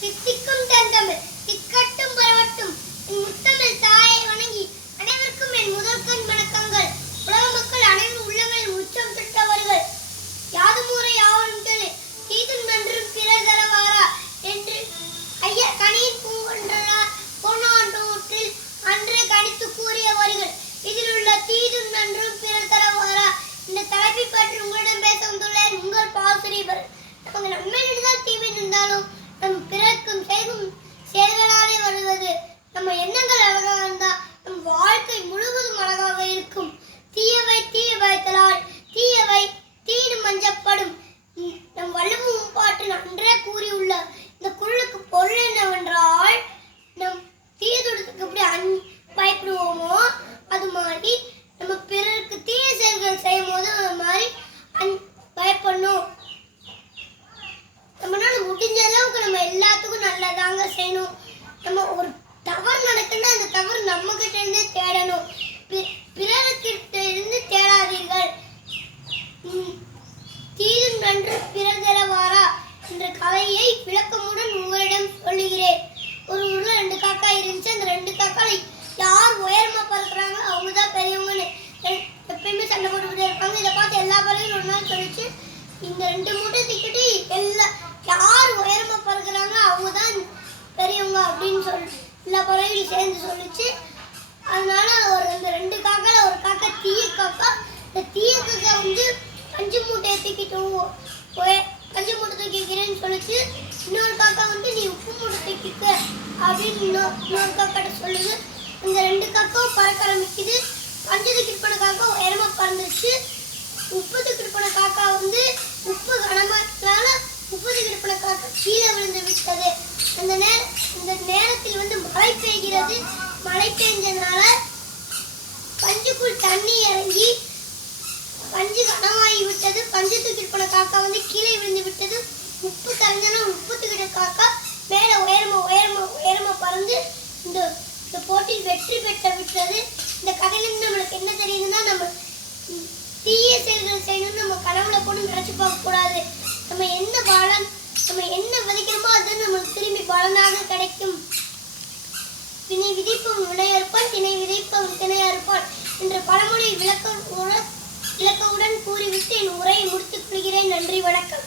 தித்திக்கும் தந்தமிழ் திக்கட்டும் பரவட்டும் என் முத்தமிழ் தாயை வணங்கி அனைவருக்கும் என் முதற்கண் வணக்கங்கள். உலக மக்கள் அனைவரும் உள்ளங்களில் உச்சம் தொட்டவர்கள். யாதுமூரை யாவரும் கேளு தீதும் நன்றும் பிறர் தரவாரா என்று ஐயா கனியின் பூங்கொன்றார் போனாண்டோற்றில் அன்றே கணித்து கூறியவர்கள். இதில் உள்ள தீதும் நன்றும் பிறர் தரவாரா இந்த தலைப்பை பற்றி உங்களிடம் பேச வந்துள்ளேன். உங்கள் பாசிரியர் நமக்கு நன்மை இருந்தால் தீமை இருந்தாலும் நம் பிறர்க்கும் செய்கும் செயல்களாலே வருவது. நம்ம எண்ணங்கள் அழகாக இருந்தால் நம் வாழ்க்கை முழுவதும் அழகாக இருக்கும். தீயவை தீய பயத்தலால் தீயவை தீடு மஞ்சப்படும். நம் வள்ளுவம் பாட்டில் அன்றே கூறியுள்ள இந்த குறளுக்கு பொருள் என்னவென்றால், நம் தீயதுக்கு எப்படி பயப்படுவோமோ அது மாதிரி நம்ம பிறருக்கு தீய செயல்கள் செய்யும் போது அது மாதிரி பயப்படணும். நம்மளால முடிஞ்ச அளவுக்கு நம்ம எல்லாத்துக்கும் நல்லதாங்க செய்யணும். நம்ம ஒரு தவறு நடக்குன்னா அந்த தவறு நம்ம கிட்ட இருந்து தேடணும், பிறர்கிட்ட இருந்து தேடாதீர்கள். தீதும் நன்று பிறர் தரவாரா என்ற கதையை விளக்கமுடன் உங்களிடம் சொல்லுகிறேன். ஒரு ஊர்ல 2 காக்கா இருந்துச்சு. அந்த 2 காக்கால யார் உயரமா பறக்குறாங்க அவங்க தான் பெரியவங்கன்னு எப்பயுமே சண்டை போட்டுக்கிட்டே இருப்பாங்க. இதை பார்த்து எல்லா பறவையும் ஒரு நாள் சொல்லிச்சு, இந்த 2 மூட்டை திக்கிட்டு யார் உயரமா பறக்குறாங்க அவங்க தான் பெரியவங்க அப்படின்னு சொல்லி எல்லா பறவையும் சேர்ந்து சொல்லிச்சு. அதனால அந்த 2 காக்கால ஒரு காக்கா தீய காக்கா. இந்த தீய காக்கா பஞ்சு மூட்டையை தூக்கிட்டு பஞ்சு மூட்டை தூக்கிக்கிறேன்னு சொல்லிச்சு. இன்னொரு காக்கா நீ உப்பு மூட்டை தூக்கிக்க அப்படின்னு இன்னொரு காக்காட்ட சொல்லுது. இந்த 2 காக்காவும் பறக்க ஆரம்பிக்குது. பஞ்சு தூக்கிட்டு போன காக்கா உயரமா பறந்துச்சு. உப்பு தூக்கிட்டு போன காக்கா உப்பு கனமானால உப்பு தூக்கிட்டு போன காக்கா கீழே விழுந்து விட்டது. இந்த நேரத்தில் மழை பெய்கிறது. மழை பெஞ்சதுனால பஞ்சுக்குள் தண்ணி இறங்கி பஞ்சு கனமாகி விட்டது. பஞ்சு தூக்கிட்டு போன காக்கா கீழே விழுந்து விட்டது. உப்பு கரைஞ்சனா உப்பு தூக்கிட்ட காக்கா மேல உயரமா பறந்து இந்த போட்டியில் வெற்றி பெற்று விட்டது. இந்த கதையிலிருந்து நம்மளுக்கு என்ன தெரியுதுன்னா, நம்ம தீய செயல்கள் செய்யணும்னு நம்ம கனவுல போட்டு நினைச்சு பார்க்க கூடாது. நம்ம என்ன விதைக்கிறோமோ அது நம்மளுக்கு திரும்பி பலனாக கிடைக்கும். வினை விதைப்பவன் வினை அறுப்பான், திணை விதைப்பவன் திணை அறுப்பான் என்ற பழமொழி விளக்கவுடன் கூறிவிட்டு என் உரையை முடித்துக் கொள்கிறேன். நன்றி, வணக்கம்.